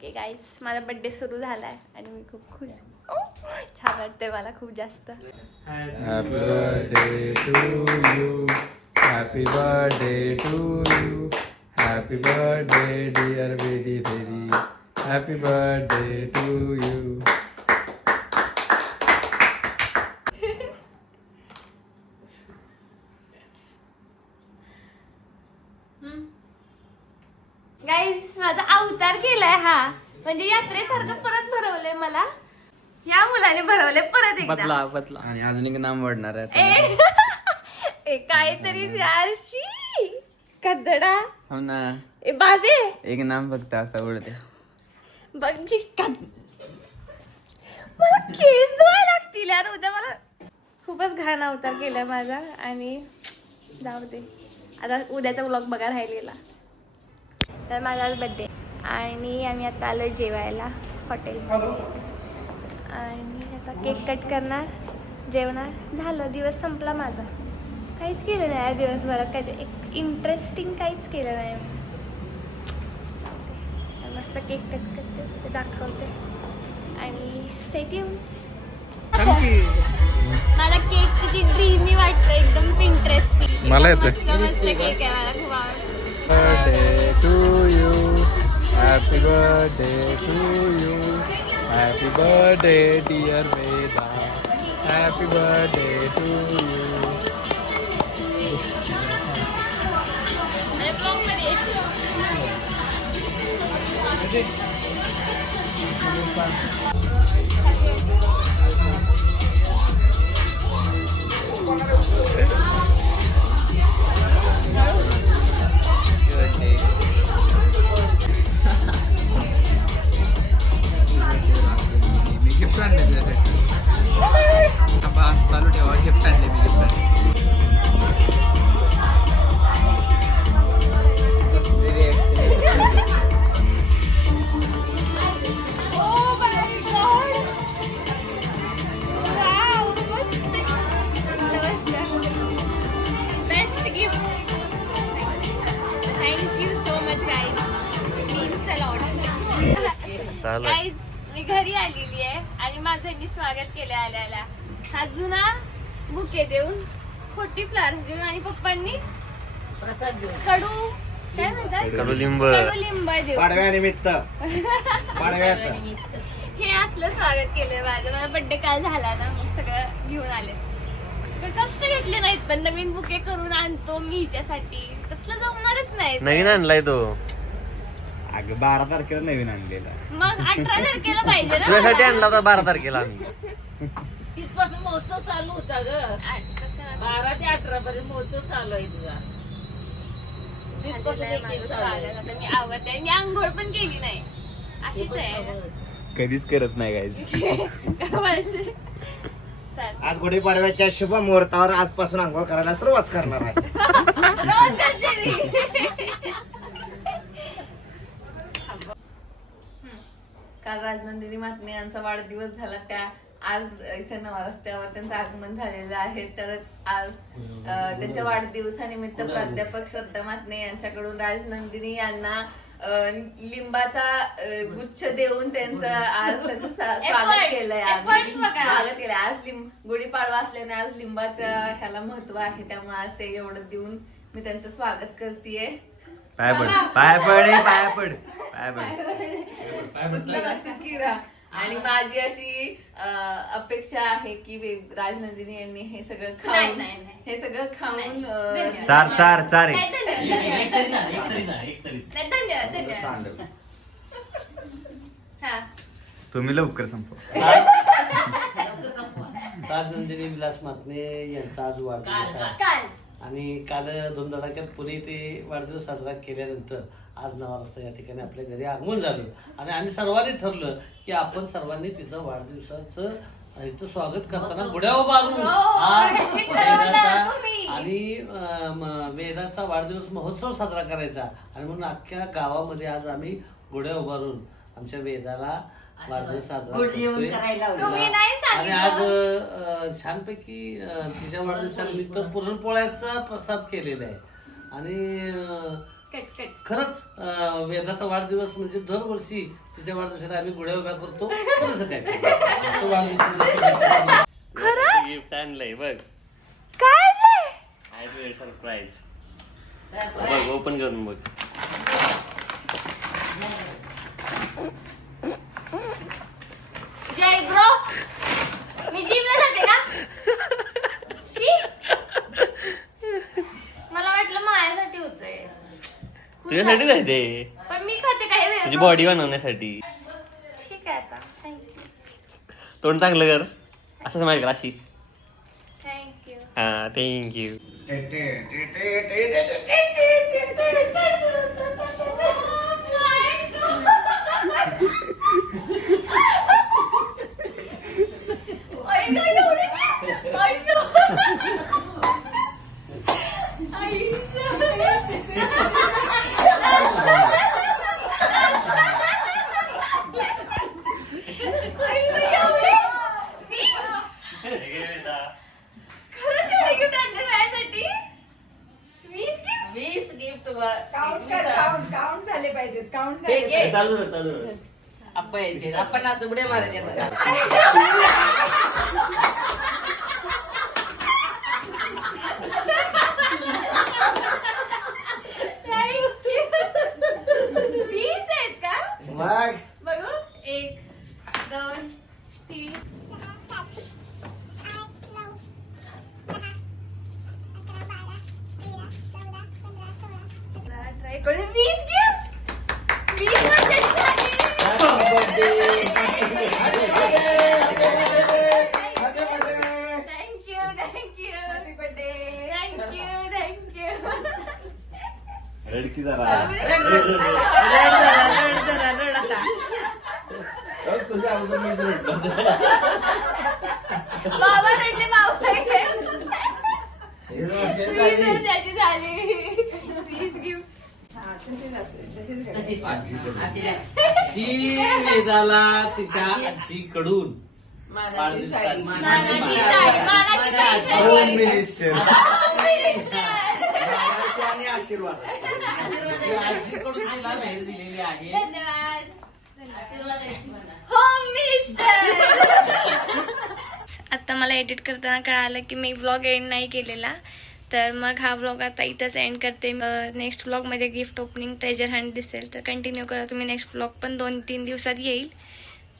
Okay guys, माझा birthday सुरू झालाय आणि मी खूप खुश. छान वाटतंय मला खूप जास्त. Happy birthday to you, happy birthday to you, happy birthday dear baby baby, happy birthday to you. Guys, माझा अवतार केलाय हा, म्हणजे यात्रेसारखं परत भरवलंय मला. या मुलाने भरवले परत एकदा. बदला बदला आणि अजून एक नाम वाढणार आहे. ए काहीतरी यारशी कदडा. हो ना, ए बाजे एक नाम फक्त असं आवडते. बघ मला केस धुवायला लागतील यार उद्या. मला खूपच घाण अवतार केलाय माझा आणि जाऊ दे आता, उद्याचा व्लॉग बघा राहिलेला. तर माझा आज बर्थडे आणि आम्ही आता आलो जेवायला हॉटेलमध्ये आणि आता केक कट करणार, जेवणार, झालं. दिवस संपला माझा. काहीच केलं नाही या दिवसभरात, काहीतरी एक इंटरेस्टिंग काहीच केलं नाही. मस्त केक कट करते, ते दाखवते आणि स्टे ट्यून. मला केक किती ड्रीमी वाटतं, एकदम इंटरेस्टिंग. मला येतोय. मस्त केक आहे, मला खूप आवडतं. Birthday to you, happy birthday to you, happy birthday dear Veda, happy birthday to you. मी गिफ्ट आणले तुझ्यासाठी. चालू ठेवा, गिफ्ट आणले मी. गाईज, मी घरी आलेली आहे आणि माझं यांनी स्वागत केलं आल्याला. हा जुना बुके देऊन, खोटी फ्लावर्स देऊन आणि पप्पांनी कडू काय म्हणतात, कडुलिंब देऊन पाडव्यानिमित्त हे असलं स्वागत केलंय माझं. माझा बर्थडे काल झाला ना, मग सगळं घेऊन आले. कष्ट घेतले नाहीत, पण नवीन बुके करून आणतो मी हिच्यासाठी. कसलं जमणारच नाही. नवीन आणलाय तो. अगं 12 तारखेला नवीन आणलेला. मग 18 तारखेला पाहिजे ना तुझ्यासाठी मला. आणला होता 12 तारखेला आम्ही. तिथपासून महोत्सव चालू होता ग. 12 ते 18 पर्यंत महोत्सव चालू आहे तुझा. तिथपासून एक एक चालू आहे. आता मी आवडते. मी आंघोळ पण केली नाही, अशीच आहे. कधीच करत नाही गायज. चालेल. आज गुढीपाडव्याच्या शुभ मुहूर्तावर आजपासून आंघोळ करायला सुरुवात करणार आहे. रोज करते मी. काल राजनंदिनी महात्मे यांचा वाढदिवस झाला. त्या आज इथे नवा रस्त्यावर त्यांचं आगमन झालेलं आहे. तर आज त्यांच्या वाढदिवसानिमित्त प्राध्यापक श्रद्धा महात्मे यांच्याकडून राजनंदिनी यांना लिंबाचा गुच्छ देऊन त्यांचं आज त्यांचं स्वागत केलंय. स्वागत केलंय. आज गुढीपाडवा असल्याने आज लिंबाच्या ह्याला महत्व आहे, त्यामुळे आज ते एवढं देऊन मी त्यांचं स्वागत करतेय. पाय पड पाय पड पाय पड पाय पड. आणि माझी अशी अपेक्षा आहे की राजनंदिनी यांनी हे सगळं खाऊन हे सगळं खाऊन चार चार चार नाही, धन्यवाद, धन्यवाद. हा. तुम्ही लवकर संपवा. राजनंदिनी विलास महात्मे यांचा आज वाढदिवस आहे काल आणि काल धुमधडाक्यात पुणे इथे वाढदिवस साजरा केल्यानंतर आज नवा रस्ता या ठिकाणी आपल्या घरी आगमन झालं आणि आम्ही सर्वांनी ठरलं की आपण सर्वांनी तिचं वाढदिवसाचं इथं स्वागत करताना गुढ्या उभारून हे ठरवलं तुम्ही. आणि वेदाचा वाढदिवस महोत्सव साजरा करायचा आणि म्हणून अख्ख्या गावामध्ये आज आम्ही गुढ्या उभारून आमच्या वेदाला वाढदिवस साजरा करतोय. तुम्ही नाही आणि आज सांगितलं. छानपैकी तिच्या वाढदिवसानिमित्त पुरणपोळ्याचा प्रसाद केलेला आहे आणि खरंच वेदाचा वाढदिवस म्हणजे दरवर्षी तिच्या वाढदिवसाला आम्ही गुढ्या उभ्या करतो थोडंसं काय तो वाढदिवसाला गिफ्ट आणलंय बघ. काय सरप्राईज बघ, ओपन करून बघ. जय ब्रो, मी जिमला जाते का? शी. मला वाटलं माझ्यासाठी होतंय, तुझ्यासाठीच आहे ते, पण मी खाते काही तुझी बॉडी बनवण्यासाठी. ठीक आहे आता. थँक्यू तोंड चांगलं कर, असंच माझ्या राशी. थँक्यू. हा, थँक्यू. काउंट झाले पाहिजेत. काउंट चालू आपण आता उड्या मारायच्या. वीस आहेत का? मग बघू, 1 2 3. एकोणीस, 20 गिफ्ट. 20 वर्षाची झाली. Thank you thank you thank you. रडकी जरा तुझ्या अगोदर मीच रडलो. बाबा रडले, बाबा. हे जरा शेत 20 आली. वर्षाची झाली. 20 गिफ्ट. ही वेदाला तिच्या आजीकडून मानाची साडी, होम मानाची मिनिस्टर आणि आशीर्वाद आजीकडून तिला भेट दिलेली आहे. धन्यवाद. Home minister. आता मला एडिट करताना कळालं की मी व्लॉग एंड नाही केलेला, तर मग हा व्लॉग आता इथंच एंड करते. नेक्स्ट व्लॉगमध्ये गिफ्ट ओपनिंग ट्रेजर हंट दिसेल, तर कंटिन्यू करा तुम्ही. नेक्स्ट व्लॉग पण 2-3 दिवसात येईल.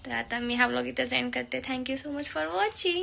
तर आता मी हा व्लॉग इथंच एंड करते. Thank you so much for watching.